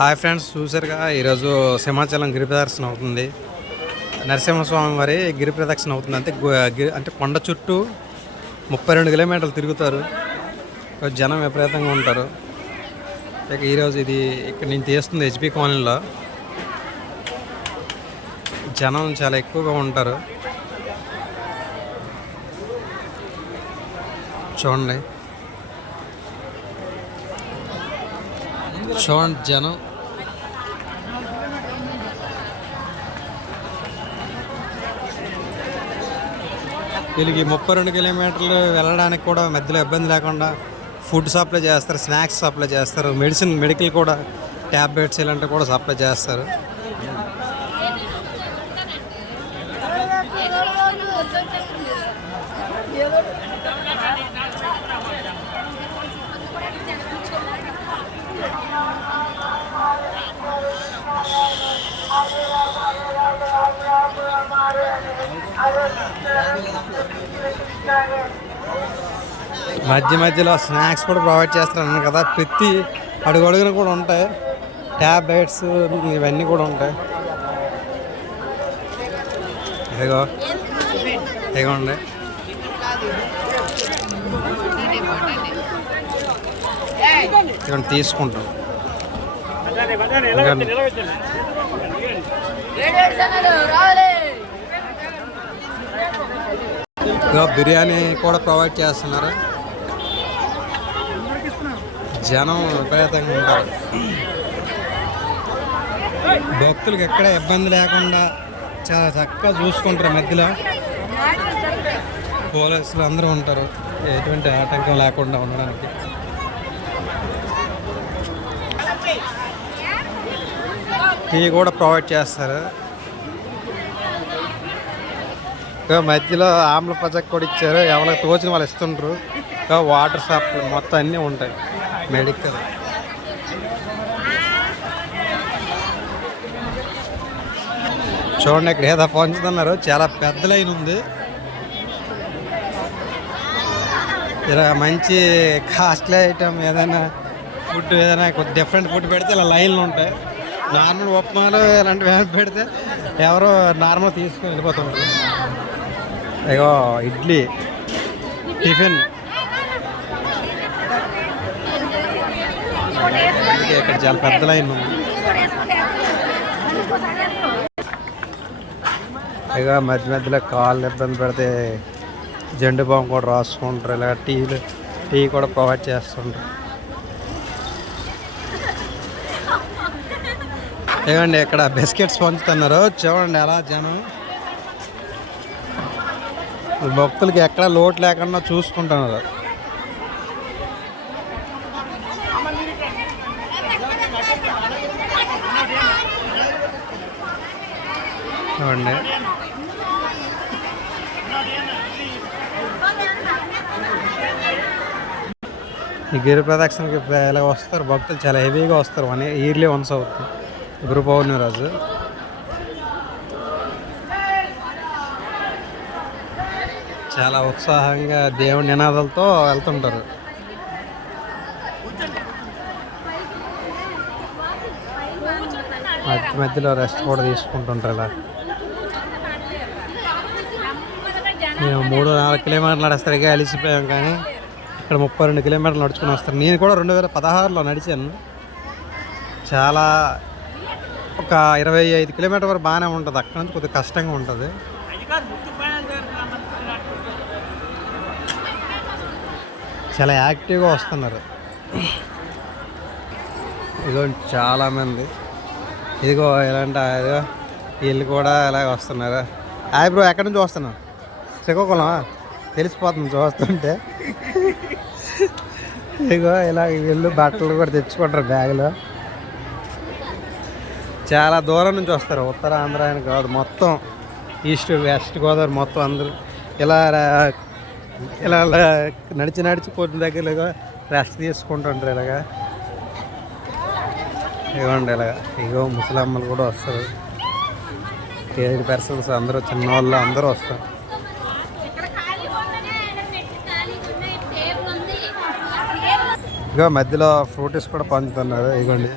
Hi friends చూసారుగా ఈరోజు సింహాచలం గిరి ప్రదక్షిణ అవుతుంది. నరసింహస్వామి వారి గిరి ప్రదక్షిణ అవుతుంది. అంటే అంటే కొండ చుట్టూ ముప్పై రెండు కిలోమీటర్లు తిరుగుతారు. జనం విపరీతంగా ఉంటారు. ఇక ఈరోజు ఇది ఇక్కడ నేను తీస్తుంది హెచ్పి కాలనీలో. జనం చాలా ఎక్కువగా ఉంటారు. చూడండి. చూడండి జనం. వీళ్ళకి ముప్పై రెండు కిలోమీటర్లు వెళ్ళడానికి కూడా మధ్యలో ఇబ్బంది లేకుండా ఫుడ్ సప్లై చేస్తారు స్నాక్స్ సప్లై చేస్తారు మెడిసిన్ మెడికల్ కూడా ట్యాబ్లెట్స్ ఇలాంటివి కూడా సప్లై చేస్తారు. మధ్య మధ్యలో స్నాక్స్ కూడా ప్రొవైడ్ చేస్తారన్నారు కదా. ప్రతి అడుగు అడుగున కూడా ఉంటాయి. ట్యాబ్లెట్స్ ఇవన్నీ కూడా ఉంటాయి. ఇదిగో. ఇదిగోండి. ఇక్కడ తీసుకుంటాం. ఇంకా ఇదిగో బిర్యానీ కూడా ప్రొవైడ్ చేస్తున్నారు. జనం విపరీతంగా ఉంటారు. భక్తులకు ఎక్కడ ఇబ్బంది లేకుండా చాలా చక్కగా చూసుకుంటారు మధ్యలో. పోలీసులు అందరూ ఉంటారు. ఎటువంటి ఆటంకం లేకుండా ఉండడానికి. టీ కూడా ప్రొవైడ్ చేస్తారు ఇంకా మధ్యలో ఆమ్ల పచ్చక్ కూడా ఇచ్చారు. ఎవరికి తోచిన వాళ్ళు ఇస్తుండ్రు. వాటర్ సప్లై మొత్తం అన్నీ ఉంటాయి మెడికల్. చూడండి ఇక్కడ ఏదో పంచుతున్నారు. చాలా పెద్ద లైన్ ఉంది. ఇలా మంచి కాస్ట్లీ ఐటమ్ ఏదైనా ఫుడ్ ఏదైనా కొద్ది డిఫరెంట్ ఫుడ్ పెడితే ఇలా లైన్లు ఉంటాయి. నార్మల్ ఉప్మాలు ఇలాంటివి పెడితే ఎవరో నార్మల్ తీసుకుని వెళ్ళిపోతుంటారు ఇగో ఇడ్లీ. టిఫిన్. ఇక్కడ చాలా పెద్ద లైన్ ఉంది ఇక మధ్య మధ్యలో కాళ్ళు ఇబ్బంది పెడితే జెండు బాం కూడా రాసుకుంటారు. ఇలా టీలు టీ కూడా ప్రొవైడ్ చేస్తుంటారు. ఏమండి ఇక్కడ బిస్కెట్స్ పంచుతున్నారు. చూడండి ఎలా జనం. భక్తులకి ఎక్కడ లోటు లేకుండా చూసుకుంటున్నారు. చూడండి. ఈ గిరి ప్రదక్షిణకి ఇలా వస్తారు? భక్తులు చాలా హెవీగా వస్తారు. వన్ ఇయర్లీ వన్స్ అవుతుంది. గురు పౌర్ణమి రోజు. చాలా ఉత్సాహంగా దేవుని నినాదాలతో వెళ్తుంటారు. మధ్య మధ్యలో రెస్ట్ కూడా తీసుకుంటుంటారు ఇలా. మేము మూడు నాలుగు కిలోమీటర్లు నడుస్తారుగా అలిసిపోయాం కానీ ఇక్కడ ముప్పై రెండు కిలోమీటర్లు నడుచుకుని వస్తాను నేను కూడా రెండు వేల పదహారులో నడిచాను. చాలా ఒక ఇరవై ఐదు కిలోమీటర్ వరకు బాగానే ఉంటుంది. అక్కడ నుంచి కొద్దిగా కష్టంగా ఉంటుంది. చాలా యాక్టివ్గా వస్తున్నారు. ఇదిగో చాలామంది. ఇదిగో ఇలాంటి ఇదిగో వీళ్ళు కూడా ఇలాగ వస్తున్నారు. హాయ్ బ్రో ఎక్కడి నుంచి వస్తున్నావు? శ్రీకాకుళమా? తెలిసిపోతుంది చూస్తుంటే. ఇదిగో ఇలా వీళ్ళు బట్టలు కూడా తెచ్చుకుంటారు బ్యాగులో. చాలా దూరం నుంచి వస్తారు. ఉత్తరాంధ్ర అని కాదు మొత్తం ఈస్ట్ వెస్ట్ గోదావరి మొత్తం అందరూ. ఇలా రా- ఇలా నడిచి నడిచి దగ్గరగా దగ్గర రెస్ట్ తీసుకుంటుంటారు ఇలాగా. ఇవ్వండి ఇలాగా. ఇగో ముసలమ్మలు కూడా వస్తారు. ఏడు పర్సన్స్ అందరూ చిన్నవాళ్ళు అందరూ వస్తారు. ఇగో మధ్యలో ఫ్రూటీస్ కూడా పంచుతున్నారు. ఇగోండి.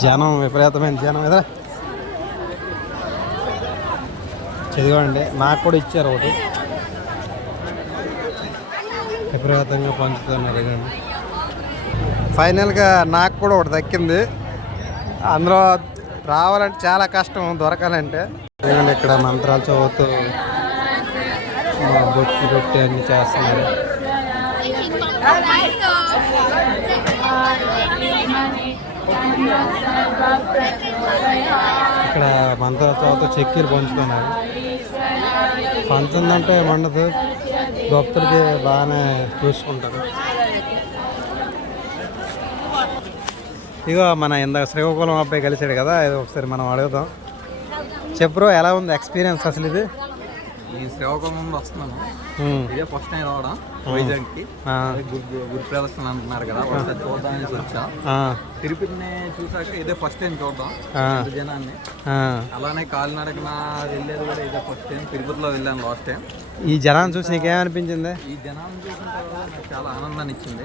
జనం విపరీతమైన జనం. కదా చదివండి నాకు కూడా ఇచ్చారు ఒకటి. విపరీతంగా పంచుతున్నారు కానీ ఫైనల్గా నాకు కూడా ఒకటి దక్కింది. అందులో రావాలంటే చాలా కష్టం దొరకాలంటే. ఇదిగోండి ఇక్కడ మంత్రాలు చదువుతూ బొట్టి బొట్టి అన్ని చేస్తున్నారు. ఇక్కడ మంత్రాల చదువుతూ చెక్కీలు పంచుతున్నారు. పంచుందంటే మండదు భక్తులకి బాగానే చూసుకుంటారు. ఇగో మన ఇందాక శ్రీకాకుళం అబ్బాయి కలిసాడు కదా ఇది ఒకసారి మనం అడుగుదాం. చెప్పు ఎలా ఉంది ఎక్స్పీరియన్స్ అసలు ఇది? నేను శ్రీకాకుళం నుండి వస్తున్నాను. ఇదే ఫస్ట్ టైం రావడం వైజాగ్కి. గురు ప్రదర్శన అంటున్నారు కదా ఒకసారి చూద్దామని వచ్చా. తిరుపతిని చూసాక ఇదే ఫస్ట్ టైం చూద్దాం జనాన్ని. అలానే కాలినడకన వెళ్ళేది కూడా ఇదే ఫస్ట్ టైం తిరుపతిలో వెళ్ళాను లాస్ట్ టైం ఈ జనాన్ని చూసి నీకేమనిపించింది? ఈ జనాన్ని చూసిన తర్వాత నాకు చాలా ఆనందాన్ని ఇచ్చింది.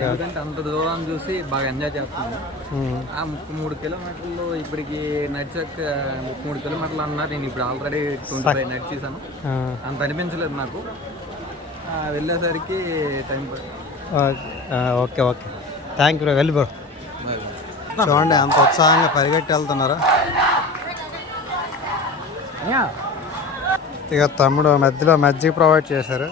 ఎందుకంటే అంత దూరాన్ని చూసి బాగా ఎంజాయ్ చేస్తున్నాను. ఉమ్. ఆ ముప్పై మూడు కిలోమీటర్లు ఇప్పటికి నడిచాక ముప్పై మూడు కిలోమీటర్లు అన్నా నేను ఇప్పుడు ఆల్రెడీ ట్వంటీ ఫైవ్ నడిచేసాను అంత అనిపించలేదు నాకు. ఆ, వెళ్ళేసరికి time okay okay. Thank you వెళ్ళి బ్రో చూడండి అంత ఉత్సాహంగా పరిగెట్టి వెళ్తున్నారు. ఇక తమ్ముడు మధ్యలో మజ్జిగ ప్రొవైడ్ చేశారు.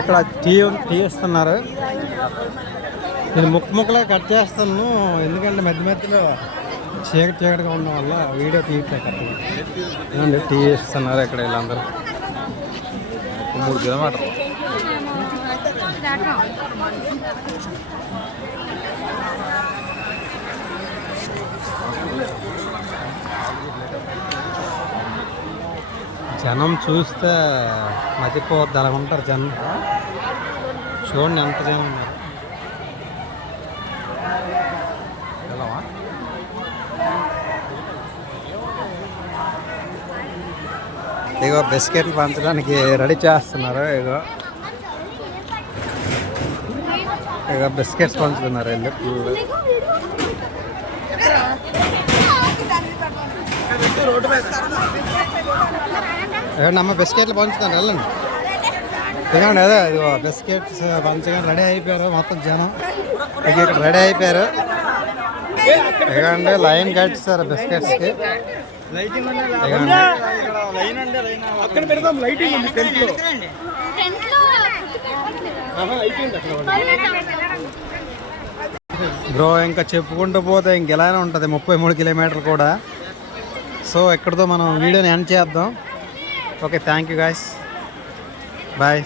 ఇక్కడ టీ టీ ఇస్తున్నారు. నేను ముక్కు ముక్కలే కట్ చేస్తాను. ఎందుకంటే మధ్య మధ్యలో చీకటి చీకటిగా ఉండడం వల్ల వీడియో తీయట్లేదు కరెక్ట్గా ఏమండి టీ ఇస్తున్నారు ఇక్కడ వీళ్ళందరూ. మూడు కిలోమీటర్లు. జనం చూస్తే మతిపోద్ది అలా ఉంటారు జనం. చూడండి ఎంత జనం ఉన్నారు. ఇగో బిస్కెట్లు పంచడానికి రెడీ చేస్తున్నారు ఇగో. ఇగో బిస్కెట్స్ పంచుతున్నారు వీళ్ళు అమ్మ బిస్కెట్లు పంచుతాను వెళ్ళండి. ఇదిగోండి అదే ఇదిగో బిస్కెట్స్ పంచగా రెడీ అయిపోయారు మొత్తం జనం. ఇక ఇక్కడ రెడీ అయిపోయారు. ఇదిగోండి లైన్ కట్టిస్తారు బిస్కెట్స్కి. ఇదిగోండి. బ్రో ఇంకా చెప్పుకుంటూ పోతే ఇంకెలానే ఉంటుంది ముప్పై మూడు కిలోమీటర్లు కూడా. సో ఎక్కడితో మనం వీడియోని ఎండ్ చేద్దాం. Okay thank you guys bye